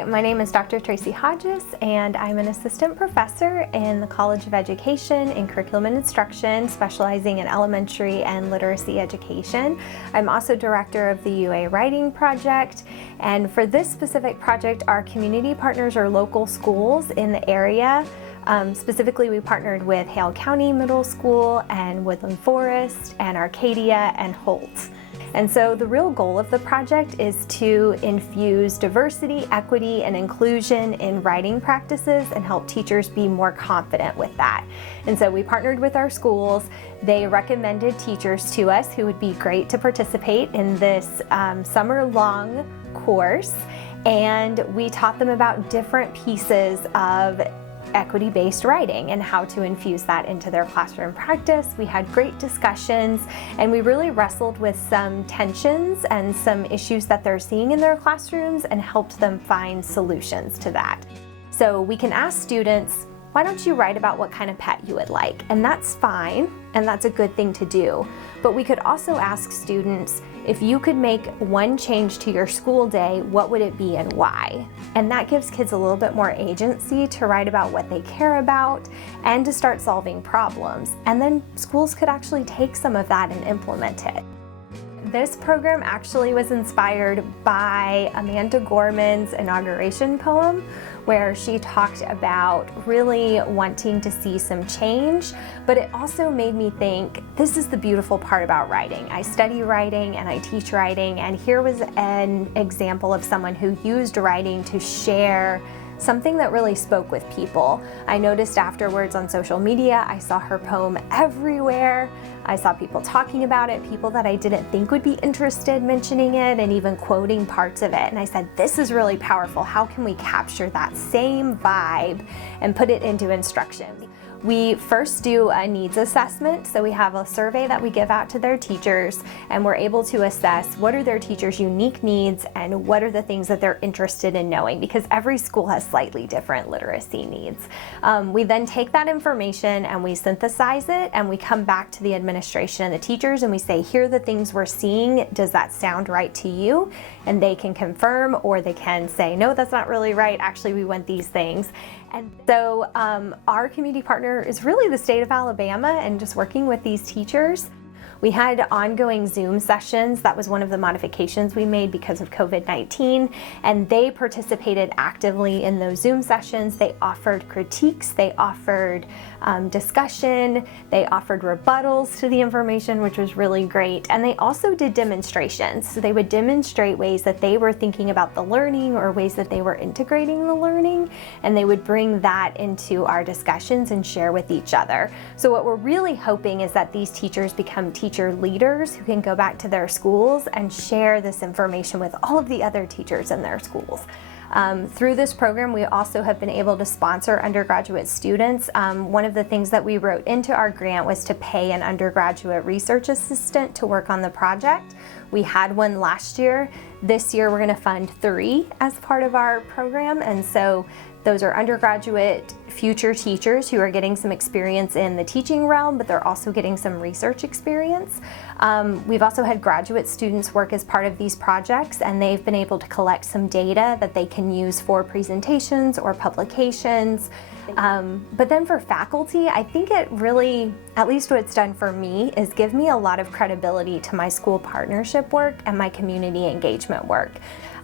Hi, my name is Dr. Tracey Hodges, and I'm an assistant professor in the College of Education in Curriculum and Instruction, specializing in elementary and literacy education. I'm also director of the UA Writing Project, and for this specific project, our community partners are local schools in the area. Specifically, we partnered with Hale County Middle School and Woodland Forest and Arcadia and Holt. And so the real goal of the project is to infuse diversity, equity, and inclusion in writing practices and help teachers be more confident with that. And so we partnered with our schools. They recommended teachers to us who would be great to participate in this summer-long course. And we taught them about different pieces of equity-based writing and how to infuse that into their classroom practice. We had great discussions, and we really wrestled with some tensions and some issues that they're seeing in their classrooms and helped them find solutions to that. So we can ask students, why don't you write about what kind of pet you would like? And that's fine, and that's a good thing to do. But we could also ask students, if you could make one change to your school day, what would it be and why? And that gives kids a little bit more agency to write about what they care about and to start solving problems. And then schools could actually take some of that and implement it. This program actually was inspired by Amanda Gorman's inauguration poem, where she talked about really wanting to see some change, but it also made me think, this is the beautiful part about writing. I study writing and I teach writing, and here was an example of someone who used writing to share something that really spoke with people. I noticed afterwards on social media, I saw her poem everywhere. I saw people talking about it, people that I didn't think would be interested mentioning it and even quoting parts of it. And I said, this is really powerful. How can we capture that same vibe and put it into instruction? We first do a needs assessment, so we have a survey that we give out to their teachers, and we're able to assess what are their teachers' unique needs and what are the things that they're interested in knowing, because every school has slightly different literacy needs. We then take that information and we synthesize it, and we come back to the administration and the teachers and we say, here are the things we're seeing, does that sound right to you? And they can confirm, or they can say, no, that's not really right, actually we want these things. And so our community partner is really the state of Alabama, and just working with these teachers. We had ongoing Zoom sessions. That was one of the modifications we made because of COVID-19, and they participated actively in those Zoom sessions. They offered critiques, they offered discussion, they offered rebuttals to the information, which was really great, and they also did demonstrations. So they would demonstrate ways that they were thinking about the learning or ways that they were integrating the learning, and they would bring that into our discussions and share with each other. So what we're really hoping is that these teachers become teacher leaders who can go back to their schools and share this information with all of the other teachers in their schools. Through this program, we also have been able to sponsor undergraduate students. One of the things that we wrote into our grant was to pay an undergraduate research assistant to work on the project. We had one last year. This year, we're going to fund 3 as part of our program, and so those are undergraduate future teachers who are getting some experience in the teaching realm, but they're also getting some research experience. We've also had graduate students work as part of these projects, and they've been able to collect some data that they can use for presentations or publications. But then for faculty, I think it really, at least what it's done for me, is give me a lot of credibility to my school partnership work and my community engagement work.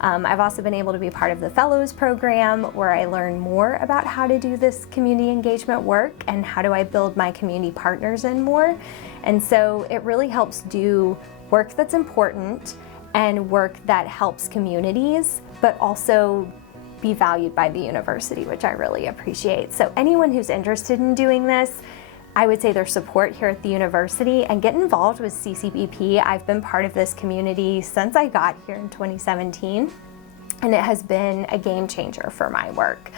I've also been able to be part of the Fellows program, where I learn more about how to do this community engagement work and how do I build my community partners in more. And so it really helps do work that's important and work that helps communities, but also be valued by the university, which I really appreciate. So anyone who's interested in doing this, I would say their support here at the university, and get involved with CCBP. I've been part of this community since I got here in 2017, and it has been a game changer for my work.